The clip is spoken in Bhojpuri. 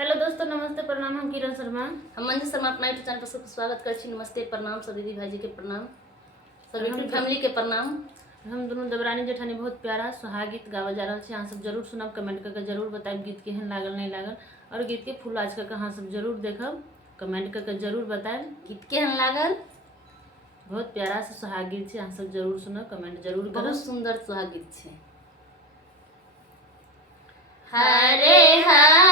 हेलो दोस्तों, नमस्ते प्रणाम। हम किरण शर्मा, हम मंजू शर्मा अपना यूट्यूब चैनल पर सबको स्वागत कर छी। नमस्ते प्रणाम सब दीदी भाई जी के प्रणाम, सब यूट्यूब फैमिली के प्रणाम। हम दोनों देवरानी जेठानी बहुत प्यारा सुहाग गीत गावा जा रहा है। अहाँ सब जरूर सुनब, कमेंट करके जरूर बताएब गीत केहन लागल नहीं लागल, और गीत के फुल आज करके अहाँ सब जरूर देखब, कमेंट करके जरूर बताएब गीत केहन लागल। बहुत प्यारा से सुहाग गीत है, अहाँ सब जरूर सुनब, कमेंट जरूर करब। बहुत सुंदर सुहाग गीत है। हरे हरे